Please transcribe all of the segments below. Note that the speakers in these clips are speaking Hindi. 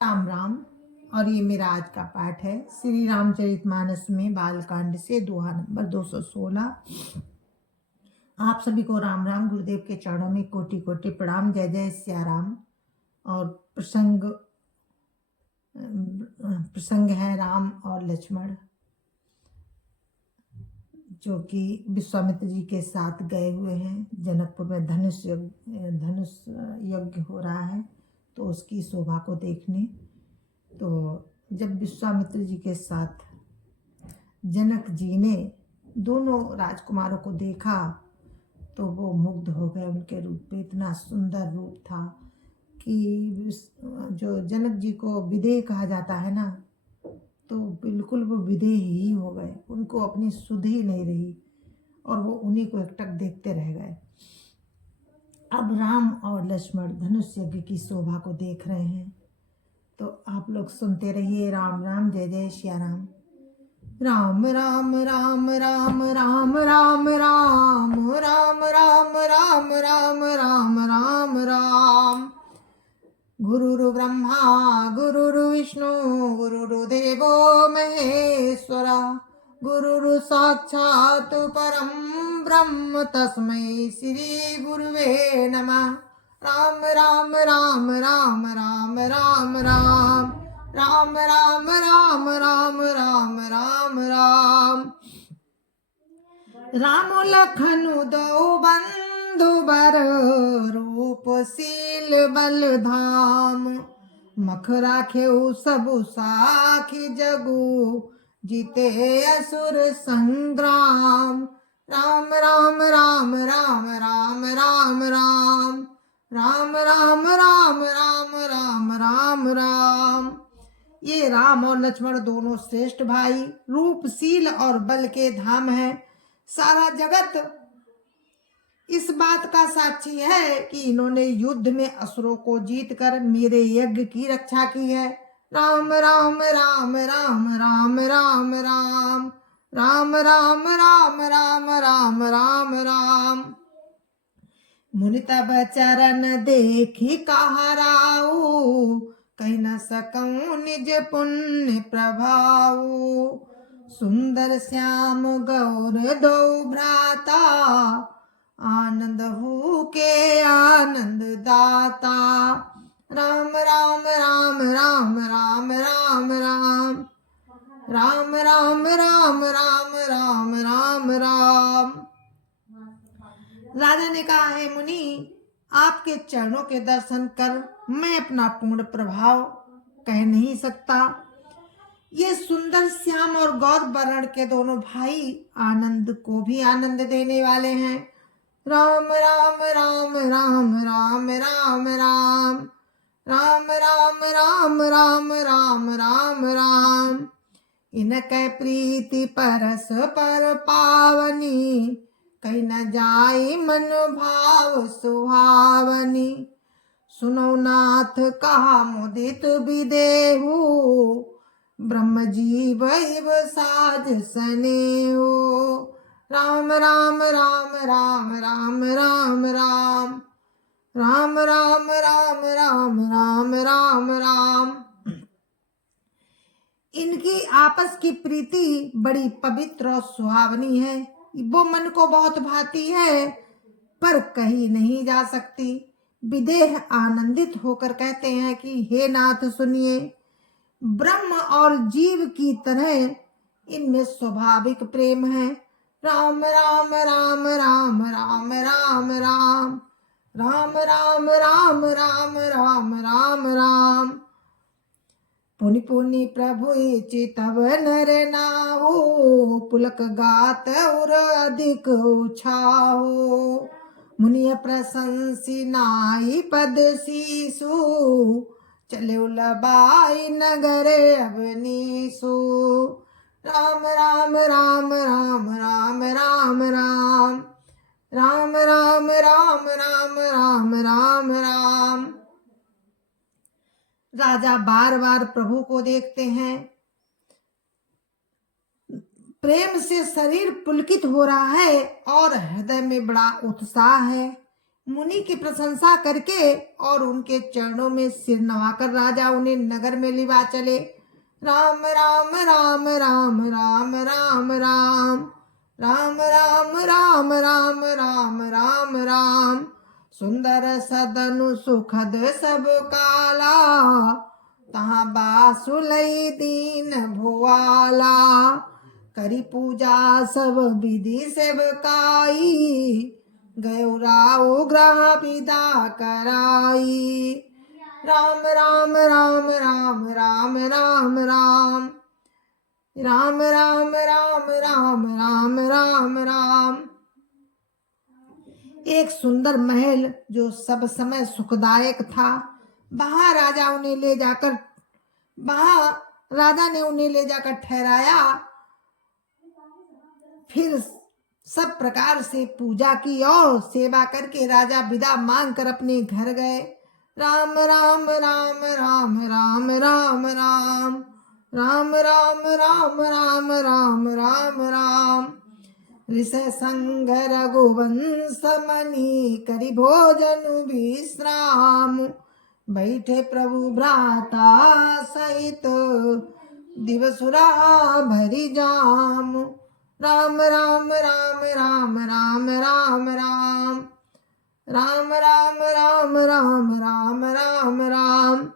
राम राम। और ये मेरा आज का पाठ है श्री रामचरितमानस में बालकांड से दोहा नंबर 216। आप सभी को राम राम। गुरुदेव के चरणों में कोटि कोटि प्रणाम। जय जय सिया राम। और प्रसंग है राम और लक्ष्मण, जो कि विश्वामित्र जी के साथ गए हुए हैं। जनकपुर में धनुष यज्ञ हो रहा है, तो उसकी शोभा को देखने। तो जब विश्वामित्र जी के साथ जनक जी ने दोनों राजकुमारों को देखा तो वो मुग्ध हो गए। उनके रूप पे इतना सुंदर रूप था कि जो जनक जी को विदेह कहा जाता है ना, तो बिल्कुल वो विदेह ही हो गए। उनको अपनी सुध ही नहीं रही और वो उन्हीं को एकटक देखते रह गए। अब राम और लक्ष्मण धनुष यज्ञ की शोभा को देख रहे हैं, तो आप लोग सुनते रहिए। राम राम। जय जय श्या राम। राम राम राम राम राम राम राम राम राम राम राम राम राम राम। गुरुर् ब्रह्मा गुरुर्विष्णु गुरुर्देवो महेश्वरा, गुरुर् साक्षात् परं ब्रह्म तस्मै श्री गुरुवे नमः। राम राम राम राम राम राम राम राम राम राम राम राम राम राम। राम लखन दो बंधु बर, रूपशील बल धाम। मख राखेउ सबु साखी जगु, जीते असुर संग्राम। राम राम राम राम राम राम राम राम राम राम राम राम राम राम। ये राम और लक्ष्मण दोनों श्रेष्ठ भाई, रूपशील और बल के धाम हैं। सारा जगत इस बात का साक्षी है कि इन्होंने युद्ध में असुरों को जीतकर मेरे यज्ञ की रक्षा की है। राम राम राम राम राम राम राम राम राम राम राम राम राम राम। मुनि तब चरण देखी कहा राऊ, कह न सकूं निज पुण्य प्रभाऊ। सुंदर श्याम गौर दो भ्राता, आनंद हु के आनंद दाता। राम राम राम राम राम राम राम राम राम राम राम राम राम राम। राजा ने कहा, है मुनि, आपके चरणों के दर्शन कर मैं अपना पूर्ण प्रभाव कह नहीं सकता। ये सुंदर श्याम और गौर वर्ण के दोनों भाई आनंद को भी आनंद देने वाले हैं। राम राम राम राम राम राम राम राम राम राम राम राम राम राम। इनके प्रीति परस पर पावनी, कहीं न जाई मन भाव सुहावनी। सुनो नाथ कहा मुदित विदेहु, ब्रह्म जीव इव साज सनेहु। राम राम राम राम राम राम राम राम राम राम राम राम राम राम। इनकी आपस की प्रीति बड़ी पवित्र और सुहावनी है। वो मन को बहुत भाती है, पर कहीं नहीं जा सकती। विदेह आनंदित होकर कहते हैं कि हे नाथ सुनिए, ब्रह्म और जीव की तरह इनमें स्वाभाविक प्रेम है। राम राम राम राम राम राम राम राम राम राम राम राम राम राम। पुनि पुनि प्रभु चितव नर नाहु, पुलक गात उर अधिक उछाहु। मुनिय प्रशंसी नाई पद सीसु, चले लबाई नगर अवनीसु। राम राम राम राम राम राम राम राम राम राम राम राम राम राम। राजा बार बार प्रभु को देखते हैं। प्रेम से शरीर पुलकित हो रहा है और हृदय में बड़ा उत्साह है। मुनि की प्रशंसा करके और उनके चरणों में सिर नवाकर राजा उन्हें नगर में लिवा चले। राम राम राम राम राम राम राम राम राम राम राम राम राम राम सुंदर सदनु सुखद सब काला तहाँ बासुलई दीन भुआला करी पूजा सब विधि सेवकाई गयो राव ग्रह विदा कराई। राम राम राम राम राम राम राम राम राम राम राम राम राम राम। एक सुंदर महल जो सब समय सुखदायक था, वहां राजा ने उन्हें ले जाकर ठहराया। फिर सब प्रकार से पूजा की और सेवा करके राजा विदा मांग कर अपने घर गए। राम राम राम राम राम राम राम राम राम राम राम राम राम राम ऋष संग रघुवंश मणि करि भोजन विश्राम बैठे प्रभु भ्राता सहित दिवसुरा भरी जाम। राम राम राम राम राम राम राम राम राम राम राम राम राम राम।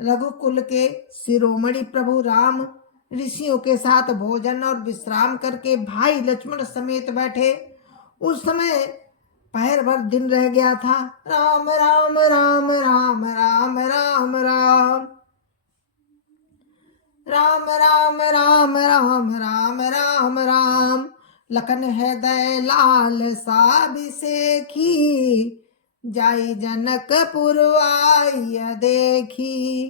रघुकुल के शिरोमणि प्रभु राम ऋषियों के साथ भोजन और विश्राम करके भाई लक्ष्मण समेत बैठे। उस समय पहर भर दिन रह गया था। राम राम राम राम राम राम राम राम राम राम राम राम राम राम लखन हृदय लाल साभिषेखी जाई जनकपुर आय देखी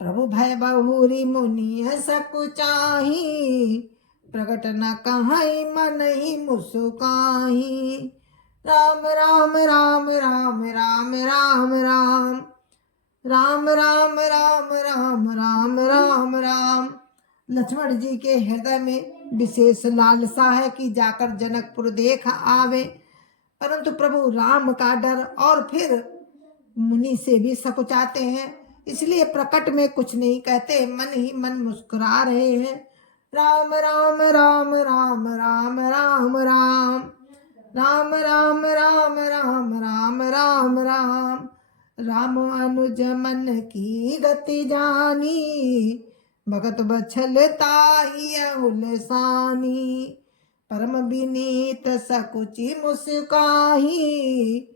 प्रभु भय बहुरी मुनि सकुचाही प्रगट न कहीं मन ही मुस्काही। राम राम राम राम राम राम राम राम राम राम राम राम राम राम। लक्ष्मण जी के हृदय में विशेष लालसा है कि जाकर जनकपुर देख आवे, परंतु प्रभु राम का डर और फिर मुनि से भी सकुचाते हैं, इसलिए प्रकट में कुछ नहीं कहते, मन ही मन मुस्कुरा रहे हैं। राम राम राम राम राम राम राम राम राम राम राम राम राम राम राम अनुज मन की गति जानी भगत बछल ताई उलसानी परम विनीत सकुचि मुस्काही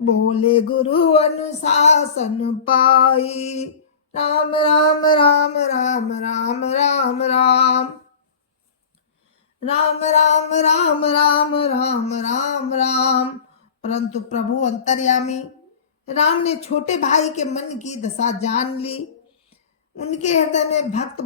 बोले गुरु अनुशासन पाई। राम राम राम राम राम राम राम राम राम राम राम राम राम राम। परंतु प्रभु अंतर्यामी राम ने छोटे भाई के मन की दशा जान ली। उनके हृदय में भक्त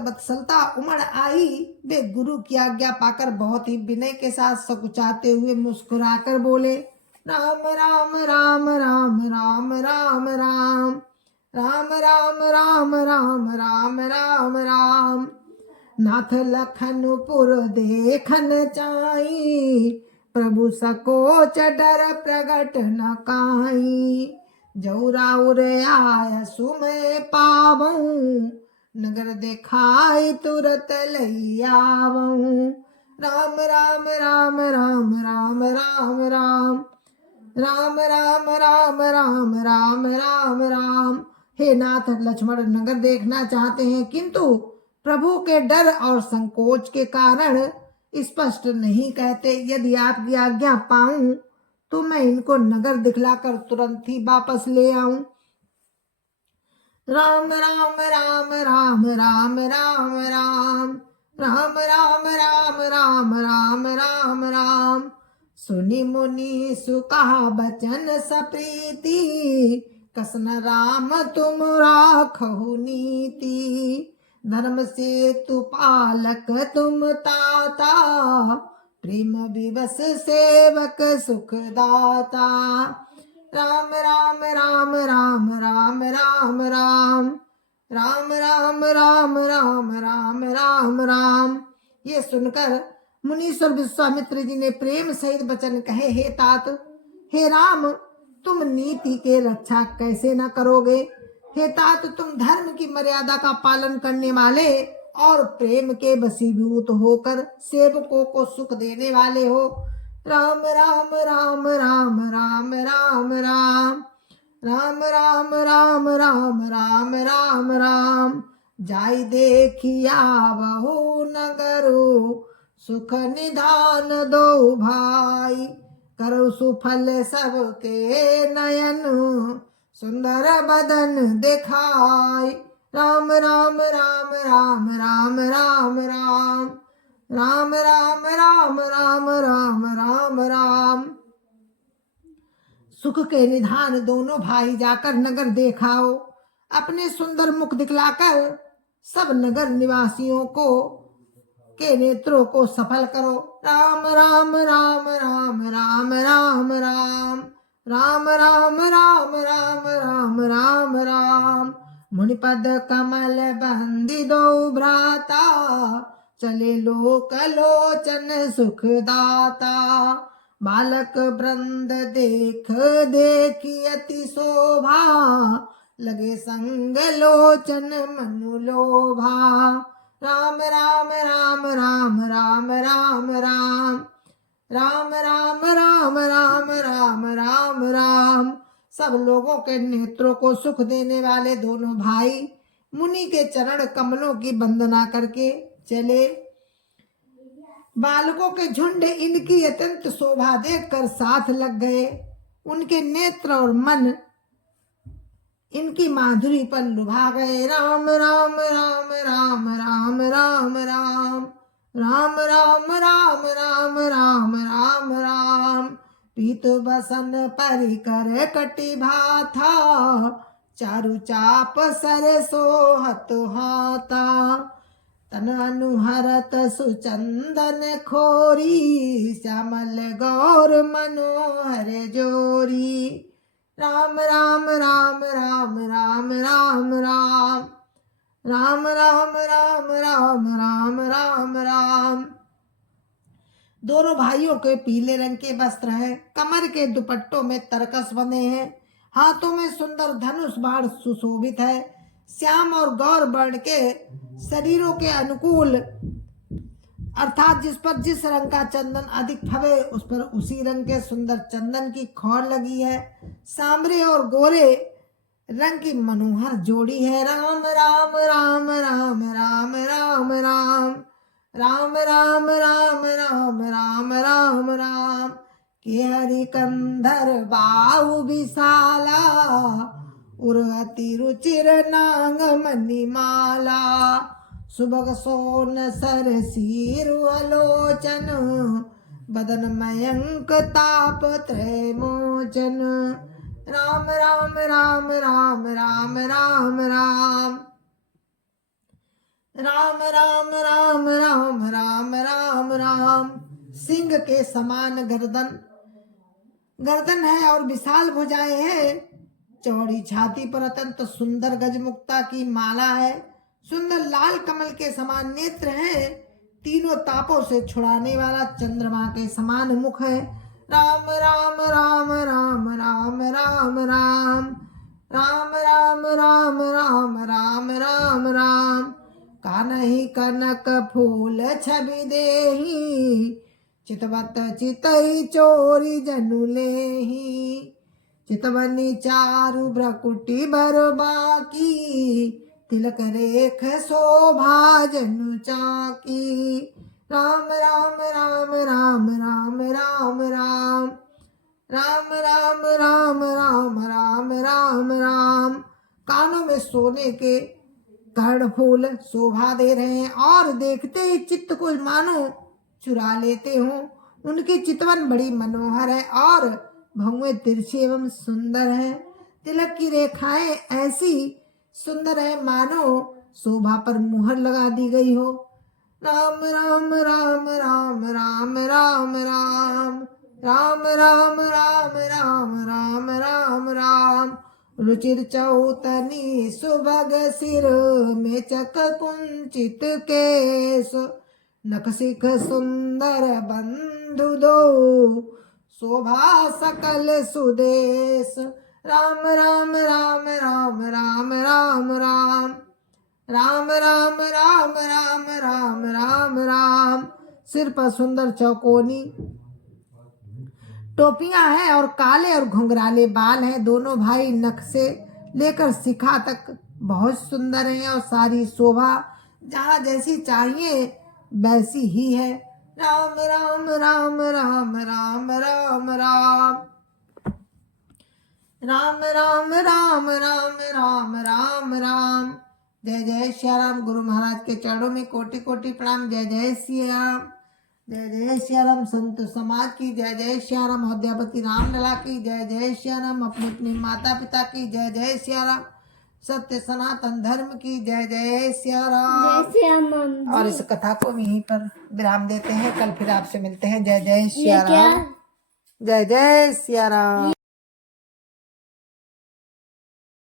वत्सलता उमड़ आई। वे गुरु की आज्ञा पाकर बहुत ही विनय के साथ सकुचाते हुए मुस्कुराकर बोले, राम राम राम राम राम राम राम राम राम राम राम राम राम राम नाथ लखनपुर देखन चाही प्रभु सकोच डर प्रगट न काई जौराउर आय सुमय पावऊं नगर देखाई तुरत लैयावऊं। राम राम राम राम राम राम राम राम राम राम राम राम राम राम। हे नाथ, लक्ष्मण नगर देखना चाहते हैं, किंतु प्रभु के डर और संकोच के कारण स्पष्ट नहीं कहते। यदि आपकी आज्ञा पाऊं तो मैं इनको नगर दिखलाकर तुरंत ही वापस ले आऊं। राम राम राम राम राम राम राम राम राम राम राम राम राम राम सुनि मुनि सुकहा बचन सप्रीति कसन राम तुम राखहु नीति धर्म से तु पालक तुम ताता प्रेम विवश सेवक सुखदाता। राम राम राम राम राम राम राम राम राम राम राम राम राम राम। ये सुनकर मुनीश्वर विश्वामित्र जी ने प्रेम सहित वचन कहे, हे तात, हे राम, तुम नीति के रक्षा कैसे न करोगे। हे तात, तुम धर्म की मर्यादा का पालन करने वाले और प्रेम के वशीभूत होकर सेवकों को सुख देने वाले हो। राम राम राम राम राम राम राम राम राम राम राम राम राम राम। जाई देखिया बहु नगरो, सुख निधान दो भाई। करो सुफल सबके नयन, सुंदर बदन दिखाई। राम राम राम राम राम राम राम राम राम राम राम राम राम राम। सुख के निधान दोनों भाई जाकर नगर देखाओ, अपने सुंदर मुख दिखलाकर सब नगर निवासियों को के नेत्रों को सफल करो। राम राम राम राम राम राम राम राम राम राम राम राम राम राम। मुनिपद कमल बंदी दो भ्राता, चले लोक लोचन सुखदाता। बालक वृंद देख देखी अति शोभा, लगे संग लोचन मनु लोभा। राम राम राम राम राम राम राम राम राम राम राम राम राम राम। सब लोगों के नेत्रों को सुख देने वाले दोनों भाई मुनि के चरण कमलों की वंदना करके चले। बालकों के झुंड इनकी अत्यंत शोभा देखकर साथ लग गए। उनके नेत्र और मन इनकी माधुरी पर लुभा गए। राम राम राम राम राम राम राम राम राम राम राम राम राम राम। पीत बसन परिकर कटि भाथा, चारु चाप सरसो हत हाथा। तन अनुहरत सुचंदन खोरी, श्यामल गौर मनोहर जोरी। राम राम राम राम राम राम राम राम राम राम राम राम राम राम। दोनों भाइयों के पीले रंग के वस्त्र हैं, कमर के दुपट्टों में तरकस बंधे हैं, हाथों में सुंदर धनुष बाण सुशोभित है। श्याम और गौर वर्ण के शरीरों के अनुकूल अर्थात जिस पर जिस रंग का चंदन अधिक फबे उस पर उसी रंग के सुंदर चंदन की खौर लगी है। सांवरे और गोरे रंग की मनोहर जोड़ी है। राम राम राम राम राम राम राम राम राम राम राम राम राम राम। के हरि कंधर बाहु विशाला, उर्वती रुचिर नांग मणिमाला। सुभग सोन सर सीरु अलोचन, बदन मयंक ताप त्रय मोचन। राम राम राम राम राम राम राम राम राम राम राम राम राम राम। सिंह के समान गर्दन है और विशाल भुजाएं हैं। चौड़ी छाती पर अत्यंत सुंदर गजमुक्ता की माला है। सुंदर लाल कमल के समान नेत्र हैं। तीनों तापों से छुड़ाने वाला चंद्रमा के समान मुख है। राम राम राम राम राम राम राम राम राम राम राम राम राम राम। कानहि कनक फूल छवि देहि, चितवत चितई चोरी जनु लेहि। चितवनी चारु भ्रकुटी बर बाकी, तिलक रेख शोभा जनु चाकी। राम राम राम राम राम राम राम राम राम राम राम राम राम राम। कानों में सोने के कर्णफूल शोभा दे रहे हैं और देखते ही चित्त को मानो चुरा लेते हो। उनकी चितवन बड़ी मनोहर है और भौवें तिरछी एवं सुंदर है। तिलक की रेखाएं ऐसी सुंदर है मानो शोभा पर मुहर लगा दी गई हो। राम राम राम राम राम राम राम राम राम राम राम राम राम राम। रुचिर चौतनी सुभग सिर में चक कुंचित केश, नखशिख सुंदर बंधु दो, शोभा सकल सुदेश। राम राम राम राम राम राम राम राम राम राम राम राम राम राम। सिर पर सुंदर चौकोनी टोपियां हैं और काले और घुंघराले बाल हैं। दोनों भाई नख से लेकर शिखा तक बहुत सुंदर हैं और सारी शोभा जहाँ जैसी चाहिए वैसी ही है। राम राम राम राम राम राम राम राम राम राम राम राम राम राम। जय जय श्री राम। गुरु महाराज के चरणों में कोटि कोटि प्रणाम। जय जय श्री राम। जय जय श्री राम। संत समाज की जय जय श्री राम। अयोध्यापति रामलला की जय जय श्री राम। अपने अपने माता पिता की जय जय श्री राम। सत्य सनातन धर्म की जय जय श्री राम। और इस कथा को यहीं पर विराम देते हैं। कल फिर आपसे मिलते हैं। जय जय श्री राम। जय जय श्री राम।